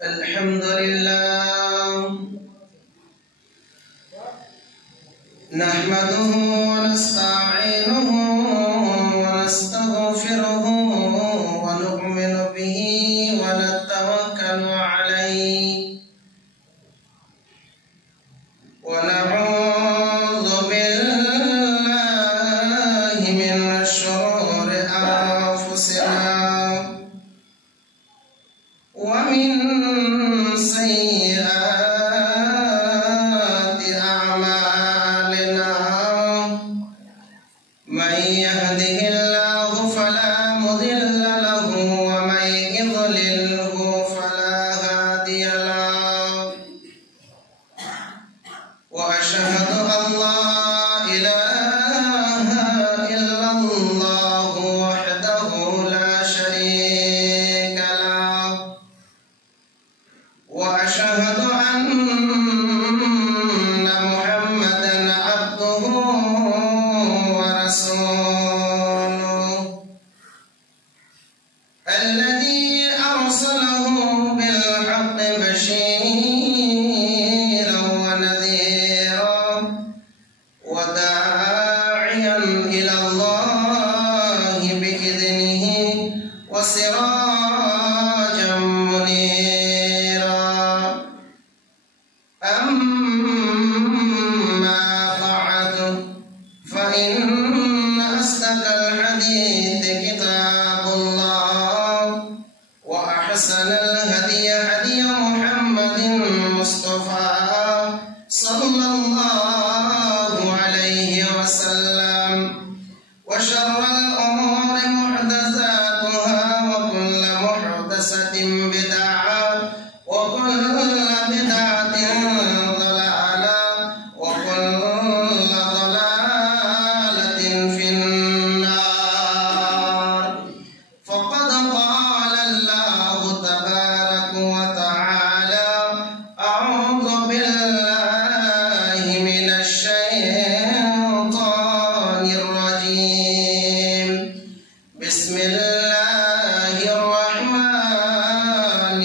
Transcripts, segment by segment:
الحمد لله نحمده ونستعينه ونستغفره ونؤمن به ونتوكل عليه ونعوذ بالله من شرور أنفسنا ومن سيئات أعمالنا من يهده الله فلا مضل له ومن يضلله فلا هادي له وأشهد أن لا إله إلا الله وحده لا شريك له وأشهد أن محمدا عبده ورسوله الذي أرسله بالحق بشيرا ونذيرا وداعيا إلى الله بإذنه وسراجا منيرا أما بعد فإن أصدق الحديث كتاب الله وأحسن الهدي هدي محمد مصطفى صلى الله عليه وسلم وشر الأمور محدثاتها وكل محدثة بدعة وكل بدعة ضلالة وكل ضلالة في النار فقد قال الله تبارك وتعالى أعوذ بالله من الشيطان الرجيم بسم الله الرحمن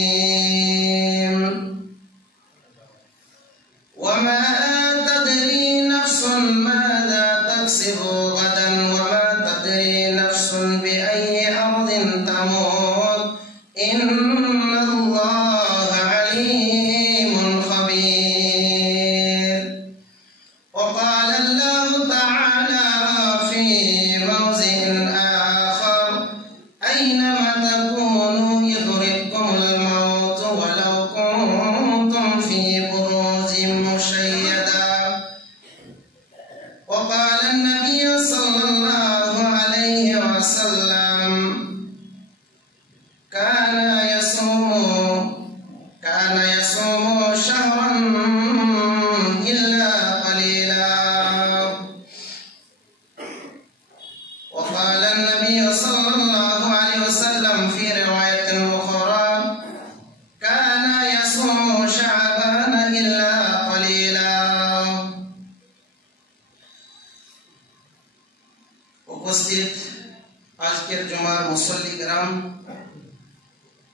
الرحيم وما تدري نفس ماذا تكسب غدا وما تدري نفس بأي أرض تموت إن الله عليم خبير وقال الله تعالى في موضع آخر أينما تكونوا يدرككم الموت ولو كنتم في بروج مشيدة وقال النبي صلى الله عليه وسلم كان يصوم شهرا إلا قليلا وقال النبي صلى الله عليه وسلم في رواية أخرى كان يصوم شعبان إلا قليلا উপস্থিত আজকের জুমার মুসল্লি গ্রাম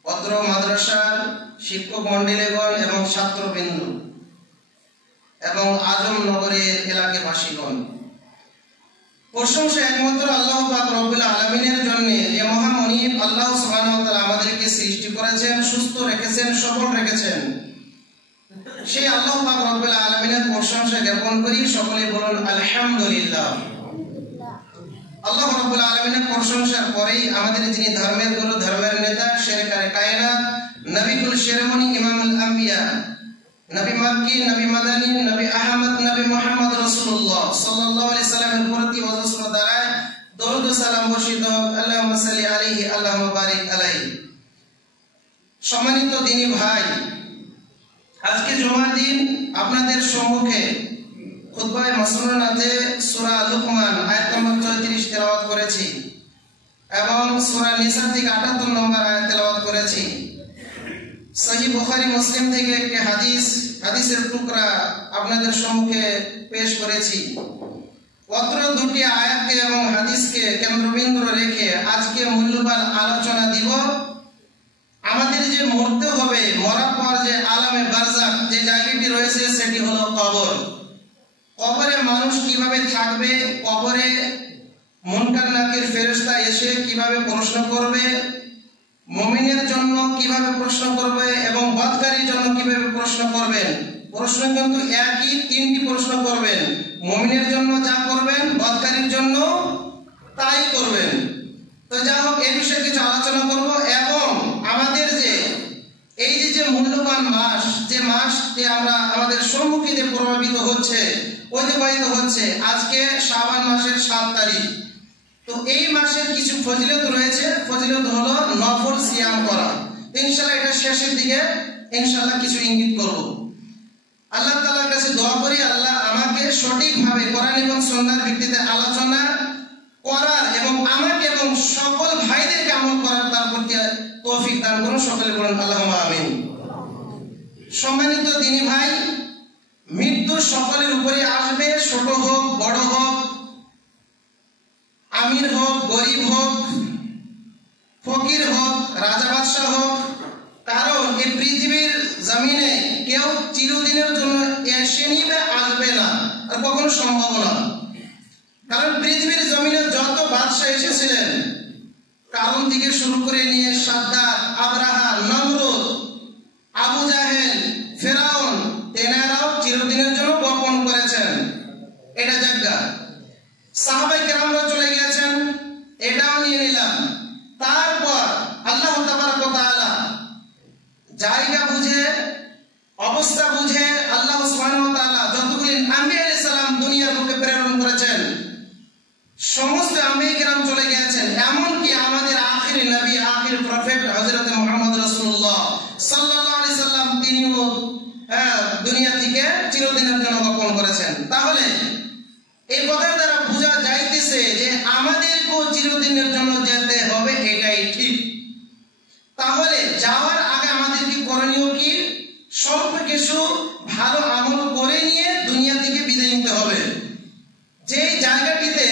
অত্র মাদ্রাসার শিক্ষক মণ্ডলীগণ এবং ছাত্রবৃন্দ এবং আজম নগরের এলাকাবাসীগণ প্রশংসা একমাত্র আল্লাহ পাক রব্বুল আলামিনের জন্য যে মহামনিব আল্লাহ সুবহানাহু ওয়া তাআলা আমাদেরকে সৃষ্টি করেছেন সুস্থ রেখেছেন সবল রেখেছেন সেই আল্লাহ পাক রব্বুল আলামিনের প্রশংসা জ্ঞাপন করি সকলে বলুন আলহামদুলিল্লাহ আল্লাহ রাব্বুল আলামিনের প্রশংসার পরেই আমাদের যিনি ধর্মের গুরু ধর্মের নেতা শেরকারে কায়নাত নবীকুল শিরোমণি ইমামুল আম্বিয়া নবী মাক্কি নবী মাদানী নবী আহমদ নবী মুহাম্মদ রাসূলুল্লাহ সাল্লাল্লাহু আলাইহি সাল্লামের প্রতি ওয়াজস্র দ্বারায় দরুদ ও সালাম বর্ষিত আল্লাহুম্মা সাল্লি আলাইহি আল্লাহুম্মা বারিক আলাইহি সম্মানিত দ্বীনী ভাই আজকে জুমার দিন আপনাদের সম্মুখে খুতবায়ে মাসনুনাতে সূরা লুকমান আয়াত নম্বর 34 তেলাওয়াত করেছি এবং সূরা নিসা থেকে 78 নম্বর আয়াত তেলাওয়াত করেছি সহিহ বুখারী মুসলিম থেকে একটি হাদিসের টুকরা আপনাদের সম্মুখে পেশ করেছি অত্র দুটি আয়াতকে এবং হাদিসকে কেন্দ্রবিন্দু রেখে আজকে মূল্যবান আলোচনা দিব। আমাদের যে মরতে হবে, মরার পর যে আলামে বারজাখ যে জায়গাটি রয়েছে সেটি হলো কবর। কবরে মানুষ কিভাবে থাকবে, কবরে মুনকার নাকির ফেরেশতা এসে কিভাবে প্রশ্ন করবে, মুমিনের জন্য কিভাবে প্রশ্ন করবে এবং বদকারীর জন্য কিভাবে প্রশ্ন করবেন। প্রশ্ন কিন্তু একই, তিনটি প্রশ্ন করবেন। মুমিনের জন্য যা করবেন, বদকারীর জন্য তাই করবেন। তো যাই হোক, এই বিষয়ে কিছু আলোচনা করব এবং আমাদের যে এই যে মূল্যবান মাস, যে মাস যে আমরা আমাদের সম্মুখীনে প্রভাবিত হচ্ছে, অতিবাহিত হচ্ছে, আজকে শাবান মাসের 7 তারিখ। তো এই মাসের কিছু ফজিলত রয়েছে। ফজিলত হলো নফল সিয়াম করা। ইনশাআল্লাহ এটা শেষের দিকে ইনশাআল্লাহ কিছু ইঙ্গিত করব। আল্লাহ তাআলার কাছে দোয়া করি, আল্লাহ আমাকে সঠিকভাবে কোরআন এবং সুন্নাহর ভিত্তিতে আলোচনা করার এবং আমাকে এবং সকল ভাইদেরকে আমল করার তার প্রতি তৌফিক দান করুন। সকলে বলুন আল্লাহুম্মা আমিন। সম্মানিত দিনী ভাই, মৃত্যু সকলের উপরে আসবে, ছোট হোক বড় হোক, আমির হোক গরিব হোক, ফকির হোক রাজা বাদশাহ হোক। কারণ এই পৃথিবীর জমিনে কেউ চিরদিনের জন্য এসেনি বা আসবে না, আর কখনো সম্ভব না। কারণ পৃথিবীর জমিনে যত বাদশাহ এসেছিলেন, কারণ থেকে শুরু করে নিয়ে সাদ্দাত, আব্রাহা, নমরুদ, আবু জাহেল, ফেরাউন, তেনারাও চিরদিনের জন্য বপন করেছেন। এটা জায়গা। সাহাবায়ে কেরামরা চলে গেছেন, এটাও নিয়ে নিলাম। তারপর আল্লাহ তাবারক ওয়া তাআলা জায়গা বুঝে, অবস্থা বুঝে আল্লাহ সুবহানাহু ওয়া তাআলা যতগুলি আম্বিয়া আলাইহিস সালাম দুনিয়ার বুকে প্রেরণ করেছেন, সমস্ত আম্বিয়া কেরাম চলে গেছেন। এমনকি আমাদের আখির নবী, আখির প্রফেট হযরত মুহাম্মদ রাসূলুল্লাহ সাল্লাল্লাহু আলাইহি সাল্লাম তিনিও দুনিয়া থেকে চিরদিনের জন্য বপন করেছেন। তাহলে এই কথা দ্বারা বোঝা যাইতেছে যে আমাদেরকেও চিরদিনের জন্য যেতে হবে, এটাই ঠিক। তাহলে যাওয়ার আগে আমাদের কি করণীয় কি? স্বল্প কিছু ভালো আমল করে নিয়ে দুনিয়া থেকে বিদায় নিতে হবে। যে জায়গাটিতে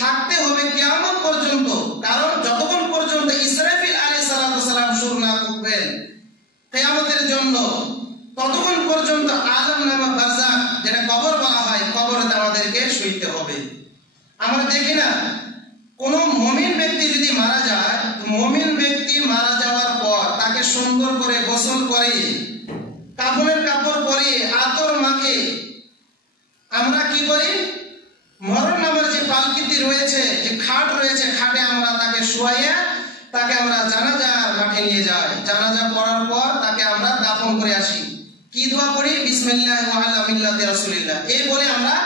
থাকতে হবে কিয়ামত পর্যন্ত। কারণ যতক্ষণ পর্যন্ত ইসরাফিল আলাইহিস সালাম সুর না করবেন কিয়ামতের জন্য, ততক্ষণ পর্যন্ত আলম নামা বারজাখ, যেটা কবর বলা হয়, কবরে আমাদেরকে শুইতে হবে। আমরা দেখি না, কোন মুমিন ব্যক্তি যদি মারা যায়, মুমিন ব্যক্তি মারা যাওয়ার পর তাকে সুন্দর করে গোসল করে, কাফনের কাপড় পরিয়ে, আতর মাখে আমরা কি করি? মরণ নামের যে পালকিটি রয়েছে, যে খাট রয়েছে, খাটে আমরা তাকে শুয়াইয়া তাকে আমরা জানাজা মাঠে নিয়ে যাই। জানাজা পড়ার পর তাকে আমরা দাফন করে আসি। কি দোয়া পড়ি? বিসমিল্লাহি ওয়া আলা মিল্লাতি রাসূলিল্লাহ, এই বলে আমরা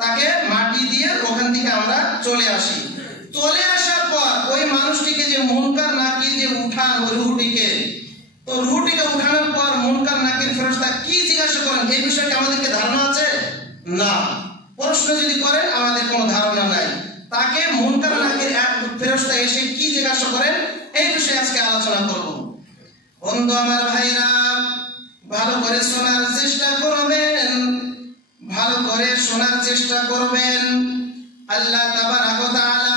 তাকে মাটি দিয়ে ওখান থেকে আমরা চলে আসি। চলে আসার পর ওই মানুষটিকে যে মুনকার নাকির যে উঠান, ওই রূহটিকে, তো রূহটিকে উঠানোর পর মুনকার নাকির ফেরেশতা কি জিজ্ঞাসা করেন, এই বিষয়ে আমাদেরকে ধারণা আছে? না। প্রশ্ন যদি করেন আমাদের কোনো ধারণা নাই। তাকে মুনকার নাকির এক ফেরেশতা এসে কি জিজ্ঞাসা করেন, এই বিষয়ে আজকে আলোচনা করব। বন্ধু আমার, ভাইরা, ভালো করে শোনার চেষ্টা করবেন, ভালো করে শোনার চেষ্টা করবেন। আল্লাহ তাবারক ওয়া তাআলা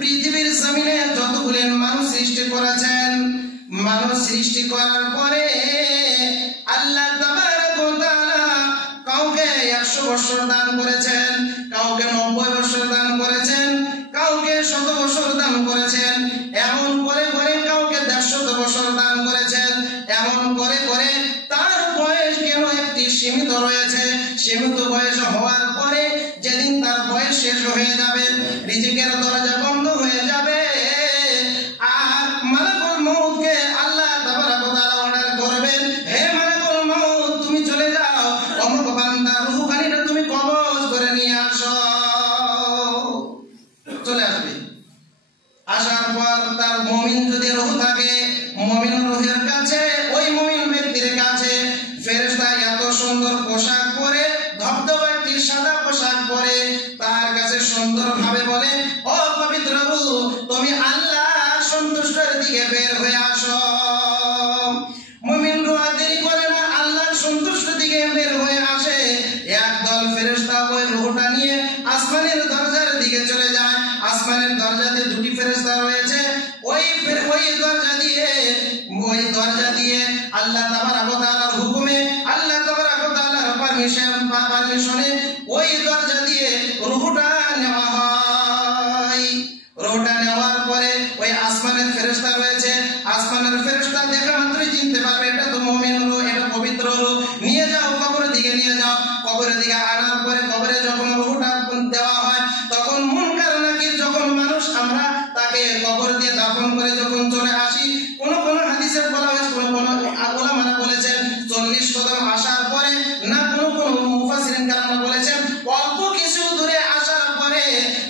পৃথিবীর জমিনে যতগুলো মানুষ সৃষ্টি করেছেন, মানুষ সৃষ্টি করার পরে আল্লাহ তাবারক ওয়া তাআলা কাউকে 100 বছর দান করেছেন, কাউকে 90 বছর দান করেছেন, কাউকে 100 বছর দান করেছেন, এমন করে করে কাউকে 150 বছর দান করেছেন। এমন করে করে তার বয়স কেন একটি সীমিত রয়েছে। সীমিত বয়স হওয়ার পরে যেদিন তার বয়স শেষ হয়ে যাবে, রিজিকের দরজা বন্ধ হয়ে যাবে, আর মালাকুল মউতকে আল্লাহ তাবারক ওয়া তাআলা অর্ডার করবেন, হে মালাকুল মউত, তুমি চলে যাও, অমুক বান্দার রূহখানিটা তুমি কবজ করে নিয়ে আসো। চলে আসবে। আসার পর তার মুমিন যদি রূহ থাকে, মুমিন রূহের কাছে, ওই মুমিন ব্যক্তির কাছে ফেরেশতা এত সুন্দর পোশাক পরে, ধবধবা একটি সাদা পোশাক পরে তার কাছে সুন্দরভাবে বলে, ও পবিত্র রূহ, তুমি আল্লাহর সন্তুষ্টির দিকে বের হয়ে আসো। মুমিন রূহ দেরি করে না, আল্লাহর সন্তুষ্টির দিকে বের হয়ে আসে। একদল ফেরেশতা ওই রূহটা নিয়ে আসমানের দরজার দিকে চলে যায়। আসমানের দরজাতে দুটি ফেরেশতা রয়েছে। ওই দরজা দিয়ে আল্লাহ তাবারক ওয়া তাআলার হুকুমে, আল্লাহ তাবারক ওয়া তাআলার পারমিশনে ওই দরজা দিয়ে রূহটা নেওয়া হয়। রূহটা নেওয়ার পরে ওই আসমানের ফেরেশতা রয়েছে, আসমানের ফেরেশতা দেখা মাত্রই চিনতে পারবে এটা তো মুমিন রূহ, এটা পবিত্র রূহ, নিয়ে যাও কবরের দিকে নিয়ে যাও। কবরের দিকে আনার পরে কবরে যখন রূহটা দেওয়া হয় তখন মুনকার নাকির যখন মানুষ আমরা তাকে কবর দিয়ে দাফন করে যখন চলে আসি, কোন কোন হাদিসে বলা হয়েছে, কোন কোন উলামারা বলেছেন 40 কদম আসার পরে, না কোন কোন মুফাসসিরিন কারাম বলেছেন অল্প কিছু দূরে আসার পরে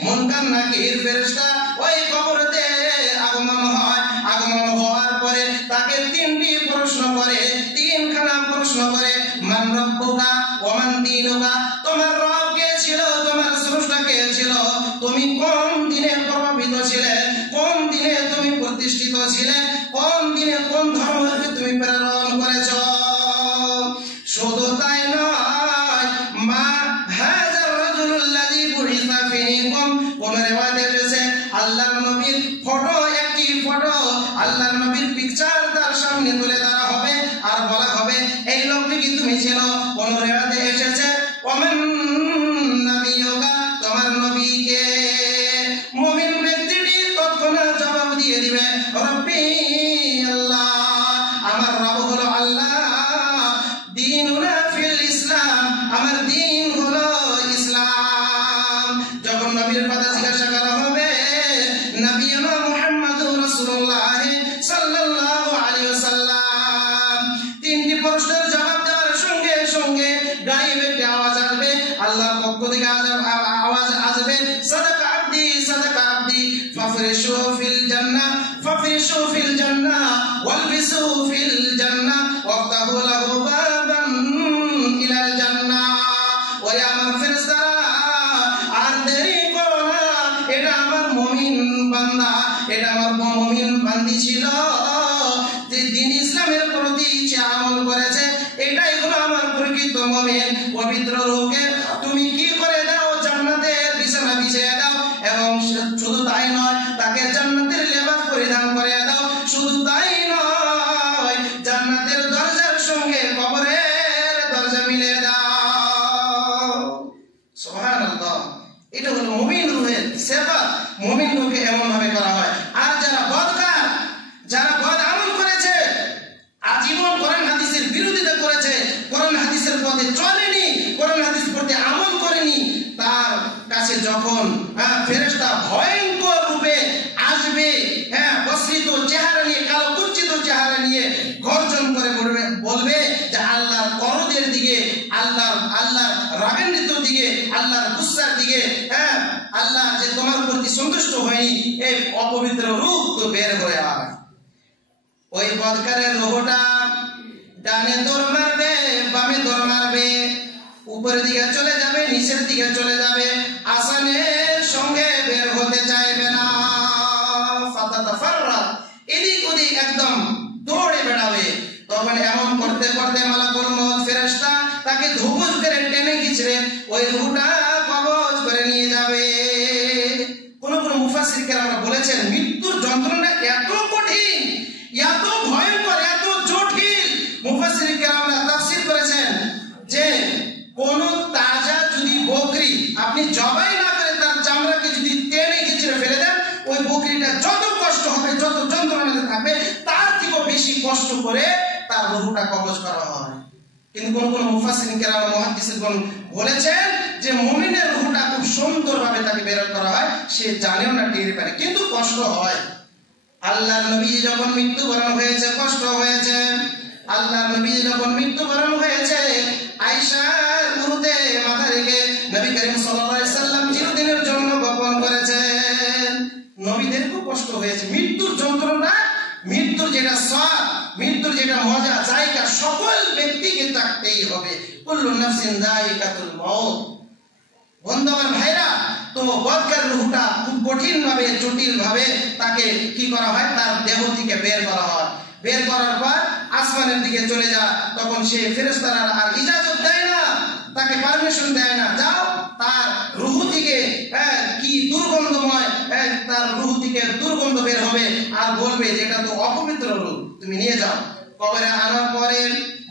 মুনকার নাকির ফেরেশতা ওই কবরেতে আগমন হয়। আগমন হওয়ার পরে তাকে তিনটি প্রশ্ন করে, তিনখানা প্রশ্ন করে, মান রব্বুকা ওয়া মান দীনুকা, তোমার রব কে ছিল, তোমার স্রষ্টা কে ছিল, তুমি কোন দিনে প্রভাবিত ছিলে, কোন দিনে তুমি প্রতিষ্ঠিত ছিলে, কোন দিনে কোন ধর্মকে তুমি প্রেরণ করেছ। শুধু তাই নয়, মা হাযার রাজুলুল্লাযী বুইসা ফীকুম, কোন রিওয়ায়াতে এসেছে আল্লাহর নবীর ফটো, একটি ফটো আল্লাহর নবীর পিকচার তার সামনে তুলে ধরা হবে আর বলা হবে এই লোকটি কি তুমি ছিল। কোন রিওয়ায়াতে এসেছে ওমান নবিয়ুকা, তোমার নবী কে। মুমিন ব্যক্তিটি তৎক্ষণাৎ জবাব দিয়ে দিবে রব্বি আল্লাহ, আমার রব হলো আল্লাহ, দীনুনা ফিল ইসলাম, আমার দ্বীন হলো ইসলাম। যখন নবীর কথা জিজ্ঞাসা করা হবে নবিয়ুনা মুহাম্মাদুর রাসূলুল্লাহ সাল্লাল্লাহু আলাইহি ওয়াসাল্লাম, তিনটি প্রশ্নের জবাব দেওয়ার সঙ্গে সঙ্গে গায়েবে একটি আওয়াজ আসবে, আল্লাহর পক্ষ থেকে আওয়াজ আসবে সাদাকা আবদি, সাদাকা আবদি, ফাফরিশু ফিল জান্নাহ, ফাফরিশু ফিল জান্নাহ, ওয়ালবিসু ফিল জান্নাহ, ওয়াফতাহু লাহু বাবান ইলাল জান্নাহ। ওরে আমার ফেরেশতারা, আর দেরি করো না, এটা আমার মুমিন বান্দা, এটা আমার মুমিন বান্দি ছিল যে দ্বীন ইসলামের প্রতি সে আমল করেছে, এটাই হলো আমার প্রকৃত মুমিন। পবিত্র রূহকে তুমি কি করে দাও, জান্নাতের বিছানা বিছিয়ে দাও, এবং শুধু তাই নয় তাকে জান্নাতের লেবাস পরিধান করে দাও। শুধু তাই নয়, জান্নাতের দরজার সঙ্গে কবরের দরজা মিলিয়ে দাও। সুবহানাল্লাহ, এটা হলো মুমিন রূহের সেবা। মুমিন রূহকে এমন ভাবে করা হয়। আর যারা বদকার, যারা বদ আমল করেছে, আজীবন কোরআন হাদিসের বিরোধিতা করেছে, কোরআন হাদিসের পথে চলেনি, কোরআন হাদিস পথে আমল করেনি, তার কাছে যখন ফেরেশতা ভয়ঙ্কর রূপে আসবে, বস্ত্রিত চেহারা নিয়ে, কালো কুজ্জিত চেহারা নিয়ে গর্জন করে বলবে যে আল্লাহর করদের দিকে, আল্লাহর রাগান্বিত দিকে, আল্লাহর গুসার দিকে, আল্লাহ যে তোমার প্রতি সন্তুষ্ট হয়নি, এই অপবিত্র রূপ তো বের হয়ে আয়। ওই বদকারের রূহটা ডানে দৌড় মারবে, বামে দৌড় মারবে, উপরের দিকে চলে যাবে, নিচের দিকে চলে যাবে, আসানের সঙ্গে বের হতে চাইবে না। ফাতাতাফাররা, এদিক ওদিক একদম দৌড়ে বেড়াবে। তখন এমন করতে করতে মালাকুল মউত ফেরেশতা তাকে ধুবুস করে টেনে খিচড়ে ওই রূহটা কবজ করে নিয়ে যাবে। কোন কোন মুফাসসির কেরামরা বলেছেন মৃত্যুর যন্ত্রণা এত কঠিন, এত ভয়ঙ্কর, এত জটিল, মুফাসসির কেরামরা তাফসীর করেছেন যে কোন তাজা যদি বকরি আপনি জবাই না করে তার চামড়াকে যদি টেনে খিচড়ে ফেলে দেন, ওই বকরিটা যত কষ্ট হবে, যত যন্ত্রণাতে থাকবে, তার থেকেও বেশি কষ্ট করে তার রূহটা কবজ করা হয়। কিন্তু কোন কোন মুফাসসিরিন কেরাম, মুহাদ্দিসিনগণ বলেছেন যে মুমিনের রূহটা খুব সুন্দরভাবে তাকে বের করা হয়, সে জানেও না, টের পারে, কিন্তু কষ্ট হয়। আল্লাহর নবী যখন মৃত্যুবরণ হয়েছে, কষ্ট হয়েছে। আল্লাহর নবী যখন মৃত্যুবরণ হয়েছে, আয়েশার উরুতে মাথা রেখে নবী করিম সাল্লাল্লাহু আলাইহি সাল্লাম চিরদিনের জন্য গোপন করেছেন। নবীদের খুব কষ্ট হয়েছে। মৃত্যুর যন্ত্রণা, মৃত্যুর যেটা স্বাদ, মৃত্যুর যেটা মজা, জায়গা, সকল ব্যক্তিকে থাকতেই হবে। কুল্লু নাফসিন যায়িকাতুল মউত। বন্ধুগণ, ভাইরা, তো বদকার রূহটা খুব কঠিন ভাবে, জটিল ভাবে তাকে কি করা হয়, তার দেহ থেকে বের করা হয়। বের করার পর আসমানের দিকে চলে যায়। তখন সে ফেরেশতারা আর ইজাজত দেয় না, তাকে পারমিশন দেয় না, যাও তার রূহ থেকে কি দুর্গন্ধময়, তার রূহ থেকে দুর্গন্ধ বের হবে আর বলবে যে এটা তো অপবিত্র রূহ, তুমি নিয়ে যাও। কবরে আনার পরে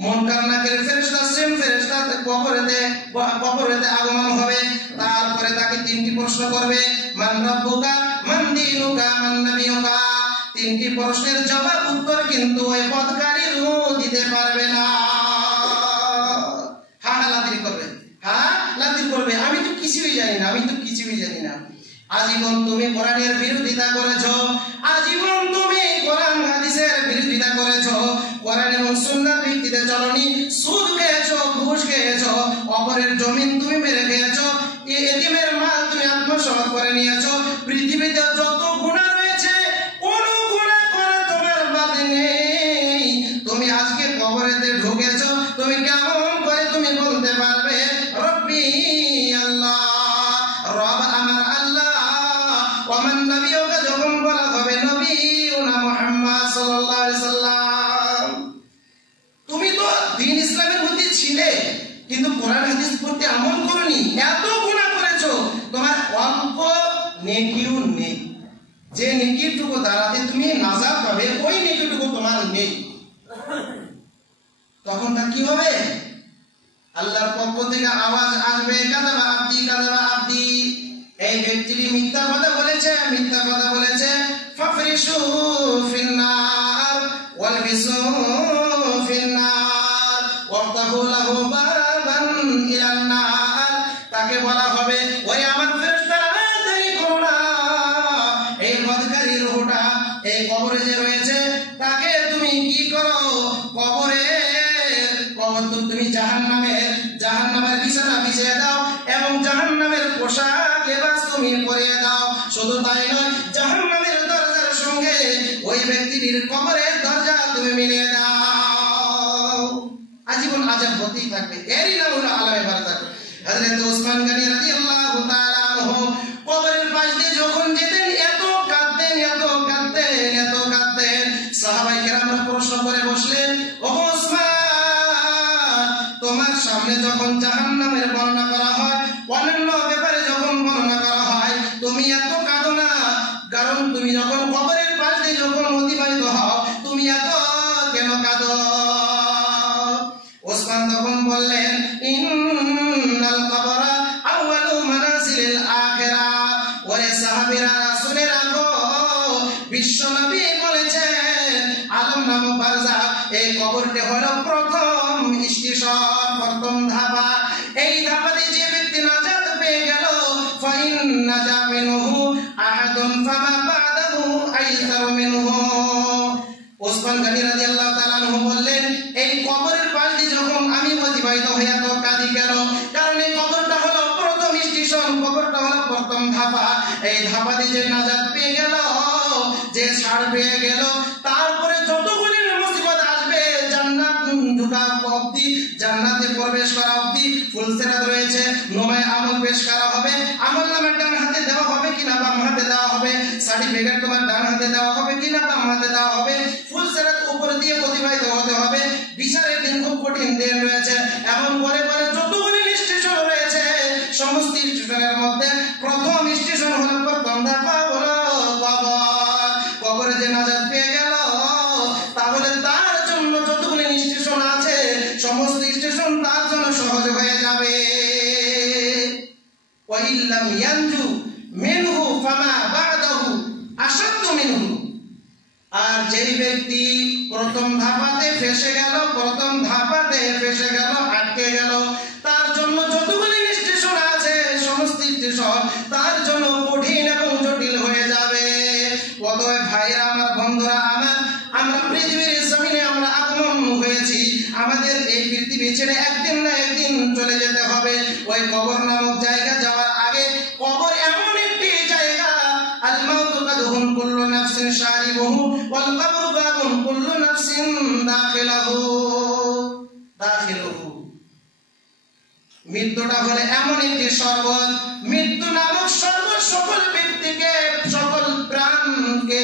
মুনকার নাকির ফেরেশতা সেম ফেরেশতা কবরেতে আগমন হবে। তারপরে তাকে তিনটি প্রশ্ন করবে, মান রাব্বুকা, মান দীনুকা, মান নাবিয়ুকা। তিনটি প্রশ্নের জবাব উত্তর কিন্তু ওই পথকারী দিতে পারবে না। লাতির করবে, আমি তো কিছুই জানি না, আমি তো কিছুই জানি না। আজীবন তুমি কোরআনের বিরোধিতা করেছো, আজীবন তুমি কোরআন হাদিসের বিরোধিতা করেছো, কোরআন এবং সুন্নাহর ভিত্তিতে চলনি, সুদ খেয়েছো, ঘুষ খেয়েছো, অপরের জমিন তুমি মেরে খেয়েছো, এতিমের মাল তুমি আত্মসাৎ করে নিয়েছো। পৃথিবীতে যত গুনাহ রয়েছে কোন গুনাহ করে তোমার বাদ নেই। তুমি আজকে কবরেতে ঢুকেছো, তুমি কেমন করে তুমি বলতে পারবে রব্বি আল্লাহ, রব আমার আল্লাহ। ওয়ামান নবিয়ুকা যখন বলা হবে নবিয়ুনা মুহাম্মদ সাল্লাল্লাহু আলাইহি সাল্লাম, তুমি তো দ্বীন ইসলামের মধ্যে ছিলে কিন্তু কোরআন হাদিস পড়তে আমল করনি, এত গুনাহ করেছো, তোমার অল্প নেকিও নেই। যে নেকিটুকু দ্বারাতে তুমি নাজাত পাবে ওই নেকিটুকু তোমার নেই। তখন তা কি হবে? আল্লাহর পক্ষ থেকে আওয়াজ আসবে, কাযাবা আব্দি, কাযাবা আব্দি, এই ব্যক্তিটি মিথ্যা কথা বলেছে, মিথ্যা কথা বলেছে। ফাফরিশু ফিন্নার ওয়ালবিসু ফিন্নার ওয়াফতাহু লাহু বাবান ইলান নার। তাকে বলা হবে, ওই আমার ফেরেশতারা দেরি করো না, এই বদকারী রূহটা এই কবরে যে রয়েছে তাকে তুমি কি করো, কবরে তুমি জাহান্নামের বিছানা বিছিয়ে দাও এবং জাহান্নামের পোশাক লেবাস তুমি পরিয়ে দাও। শুধু তাই নয়, জাহান্নামের দরজার সঙ্গে ওই ব্যক্তিটির কবরের দরজা তুমি মিলিয়ে দাও। আজীবন আযাব হতেই থাকবে। এরই নাম হলো আলামে বারযাখ। হযরত ওসমান গনি রাদিয়াল্লাহু তাআলা আনহু কবরের পাশ দিয়ে যখন যেতেন এত কাঁদতেন, এত কাঁদতেন, এত কাঁদতেন। সাহাবায়ে কেরামরা প্রশ্ন করে বসলেন, ও ওসমান, তোমার সামনে যখন জাহান্নামের বর্ণনা করা হয়, অন্যান্য ব্যাপারে যখন বর্ণনা করা হয়, তুমি এত কাঁদো না, কারণ তুমি যখন কবরের পাশ দিয়ে যখন অতিবাহিত হও তুমি এত কেন কাঁদো? ওসমান তখন বললেন, ইন্নাল কবরা আউয়ালু মানাজিলিল আখিরাহ। ওরে সাহাবীরা, শুনে রাখো, বিশ্ব নবী বলেছেন আলম নামক বারযাখ, এই কবরটি হলো প্রথম স্টেশন, প্রথম ধাপা। এই ধাপাতে যে ব্যক্তি নাজাত পেয়ে গেল, ফাইন নাজা মিনহু আহাদুন ফামা বাদাহু আইসার মিনহু। ওসমান গনি রাদিয়াল্লাহু তাআলা আনহু বললেন, এই কবরের পাশ দিয়ে যখন আমি অতিবাহিত হইয়া তো কাঁদি কেন? কারণ এই কবরটা হলো প্রথম স্টেশন, কবরটা হলো প্রথম ধাপা। এই ধাপাতে যে নাজাত পেয়ে গেল, যে ছাড় পেয়ে গেল, তারপরে যতগুলি মুসিবত আসবে জান্নাত ঢোকা অবধি, জান্নাতে প্রবেশ করা অবধি ফুলসিরাত রয়েছে, নোমায় আমল পেশ করা হবে। আমল নামা ডান হাতে দেওয়া হবে কিনা বাম হাতে দেওয়া হবে, সার্টিফিকেট তোমার ডান হাতে দেওয়া হবে কিনা বাম হাতে দেওয়া হবে। ফুলসিরাত উপর দিয়ে অতিবাহিত হতে হবে। বিচারের দিন খুব কঠিন দিন রয়েছে। এমন করে করে যতগুলি স্টেশন রয়েছে, সমস্ত স্টেশনের মধ্যে প্রথম স্টেশন হলো, প্রথম ধাপা হলো কবর। কবরে যে নাজাত পেয়ে গেল, তাহলে তার জন্য যতগুলি স্টেশন আছে সমস্ত স্টেশন তার জন্য সহজ হয়ে যাবে। ওয়াইল্লাম ইয়ানজু মিনহু ফামা বাদাহু আশাদ্দু মিনহু। আর যেই ব্যক্তি প্রথম ধাপাতে ফেসে গেল, প্রথম ধাপাতে ফেসে গেল, আটকে গেল, তার জন্য যতগুলি স্টেশন আছে সমস্ত স্টেশন তার জন্য কঠিন এবং জটিল হয়ে যাবে। অতএব ভাইরা আমার, বন্ধুরা আমার, আমরা পৃথিবীর জমিনে আমরা আগমন হয়েছি, আমাদের এই পৃথিবী ছেড়ে একদিন না একদিন চলে যেতে হবে। ওই কবর নামক জায়গা যাওয়ার আগে, কবর এমন একটি জায়গা, আল মাউতু কাদহুন কুল্লু নাফসিন শারিবুহু ওয়াল কবরু বাবুন কুল্লু নাফসিন দাখিলুহু। মৃত্যুটা হলে এমন একটি শরবত, মৃত্যু নামক শরবত সকল ব্যক্তিকে, সকল প্রাণকে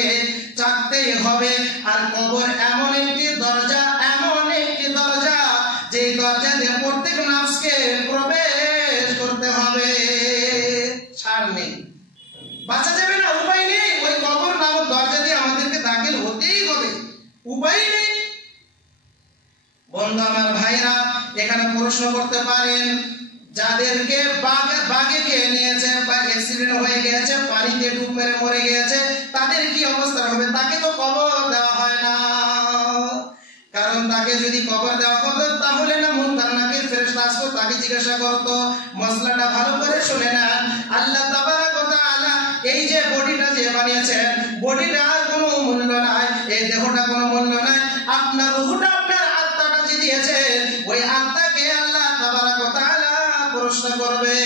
চাকতেই হবে। আর কবর এমন একটি দরজা, এমন একটি দরজা, যে দরজা দিয়ে প্রত্যেক নফসকে প্রবেশ করতে হবে। ছাড় নেই, বাঁচা যাবে না, উপায় নেই। ওই কবর নামক দরজা দিয়ে আমাদেরকে দাখিল হতেই হবে, উপায় নেই। বন্ধু আমার ভাইরা, এখানে প্রশ্ন করতে পারেন, যাদেরকে বাগে খেয়ে নিয়েছে বা অ্যাক্সিডেন্ট হয়ে গেছে, পানিতে ডুব মেরে মরে গেছে, তাদের কি অবস্থা হবে? তাকে তো কবর দেওয়া হয় না। কারণ তাকে যদি কবর দেওয়া হতো তাহলে না মুনকার নাকির ফেরেশতা আসতো, তাকে জিজ্ঞাসা করতো। মশলাটা ভালো করে শুনে নেন। আল্লাহ তাবারক ওয়া তাআলা এই যে বডিটা যে বানিয়েছেন, বডিটার কোনো মূল্য নাই, এই দেহটা কোনো মূল্য নাই। আপনার রূহটা, আপনার আত্মাটা যে দিয়েছেন, ওই আত্মাকে আল্লাহ তাবারক ওয়া তাআলা প্রশ্ন করবে।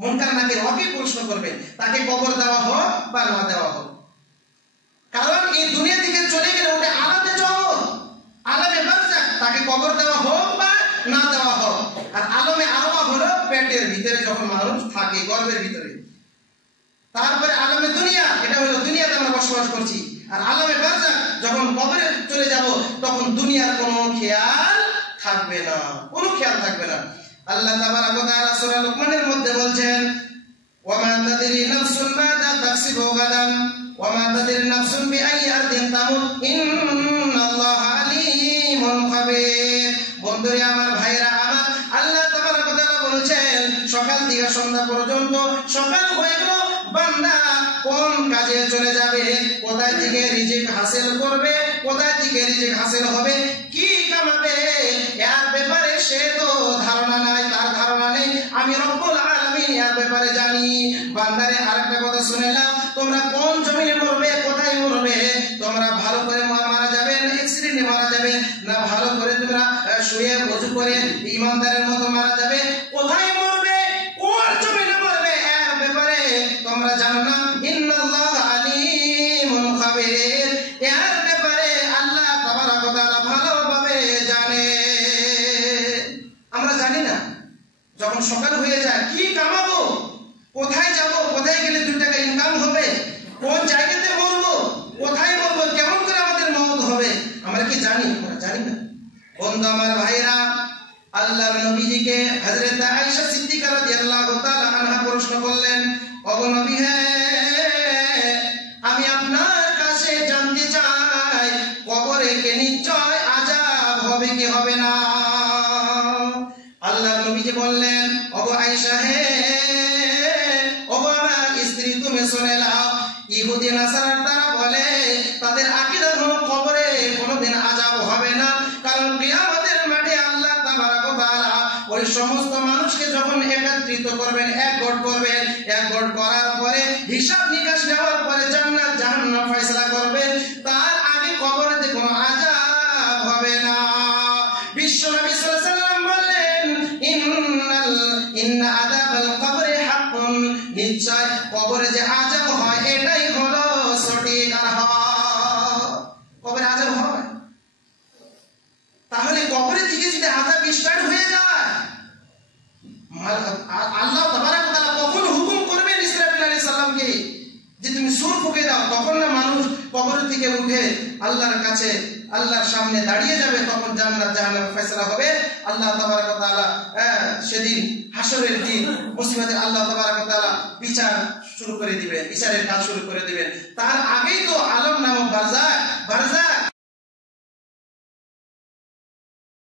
মুনকার নাকির ওকে প্রশ্ন করবে, তাকে কবর দেওয়া হোক বা না দেওয়া হোক। কারণ এই দুনিয়া থেকে চলে গেলে ওটা আলাদা জগৎ, আলাদা বারজাখ, তাকে কবর দেওয়া হোক বা না দেওয়া হোক। আর আলমে আরওয়াহ হলো পেটের ভিতরে যখন মানুষ থাকে, গর্ভের ভিতরে। তারপরে আলমে দুনিয়া, এটা হলো দুনিয়াতে আমরা বসবাস করছি। আর আলমে বারজাখ, যখন কবরে চলে যাব তখন দুনিয়ার কোনো খেয়াল থাকবে না, কোনো খেয়াল থাকবে না। আল্লাহ তাবারক ওয়া তাআলা সূরা লুকমানের মধ্যে বলছেন, ওয়া মা তাদরি নাফসুন মাযা তাকসিবু গাদান ওয়া মা তাদরি নাফসুন বিআইয়ি আরদিন তামুত ইন্নাল্লাহা আলীমুন খাবীর। বন্ধুরা আমার, ভাইরা আমার, আল্লাহ তাবারক ওয়া তাআলা বলেছেন, সকাল থেকে সন্ধ্যা পর্যন্ত, সকাল হয়ে গেল, বান্দা কোন কাজে চলে যাবে, কোথায় থেকে রিজিক হাসিল করবে, কোথায় থেকে রিজিক হাসিল হবে, কি কামাবে, এর ব্যাপারে সে তো ধারণা নাই, তার ধারণা নেই। আমি রব্বুল আলামিন এর ব্যাপারে জানি। বান্দারে আরেকটা কথা শুনে নাও, তোমরা কোন জমিনে মরবে, কোথায় মরবে, তোমরা ভালো করে মারা যাবে না অ্যাক্সিডেন্টে মারা যাবে, না ভালো করে তোমরা শুয়ে ওযু করে ইমানদারের মতো মারা যাবে, কোথায় মরবে, কোন জমিনে মরবে, এর ব্যাপারে তোমরা জানো না। ইন্নাল্লাহা আলীমুন খাবীর, এর ব্যাপারে আল্লাহ তাবারক ওয়া তাআলা ভালোভাবে জানে। আমরা জানি না, যখন সকাল হয়ে যায় কি কামাবো, কোথায় যাব, কোথায় গেলে 2 টাকা ইনকাম হবে, কোন জায়গাতে মরবো, কোথায় মরবো, কেমন করে আমাদের মওত হবে, আমরা কি জানি? আমরা জানি না। বন্ধু আমার ভাইরা, আল্লাহর নবীজিকে হযরত আয়েশা সিদ্দিকা রাদিয়াল্লাহু তাআলা আনহা প্রশ্ন করলেন, ওগো নবী, আমি আপনার কাছে জানতে চাই, কবরে কে নিশ্চয় আযাব হবে কি হবে না? আল্লাহর নবীজি বললেন, ওগো আয়েশা, ওগো আমার স্ত্রী, তুমি শুনে নাও, ইহুদি নাসারার তারা বলে, তাদের আকীদা হলো কবরে কোনোদিন আযাব হবে না। কারণ কিয়ামতের মাঠে আল্লাহ তাবারক ওয়া তাআলা ওই সমস্ত মানুষকে যখন একত্রিত করবেন, একগোট করবেন, একগোট করার পরে হিসাব নিকাশ নেওয়ার পরে জান্নাত জাহান্নাম ফয়সালা করবেন, তার আগে কবরেতে কোনো আযাব হবে না। বিশ্বনবী সাল্লাল্লাহু আলাইহি ওয়াসাল্লাম বললেন, ইন্না আযাবাল কবরি হাক্কুন, নিশ্চয় কবরে যে আযাব হয় এটাই হলো সঠিক আর হক। কবরে আযাব হয়, তাহলে কবরে থেকে যদি আযাব স্টার্ট হয়ে যায়, আল্লাহ তাবারক ওয়া তাআলা কখন হুকুম করবেন ইসরাফিল আলাইহিস সালামকে যে তুমি সূর ফুঁকে দাও, তখন না মানুষ কবর থেকে উঠে আল্লাহর কাছে, আল্লাহর সামনে দাঁড়িয়ে যাবে, তখন জান্নাত জাহান্নামের ফয়সালা হবে। আল্লাহ তাবারক ওয়া তাআলা সেদিন হাসরের দিন মুসিবতে আল্লাহ তাবারক ওয়া তাআলা বিচার শুরু করে দিবেন, বিচারের কাজ শুরু করে দিবেন। তার আগেই তো আলম নামক বারজাখ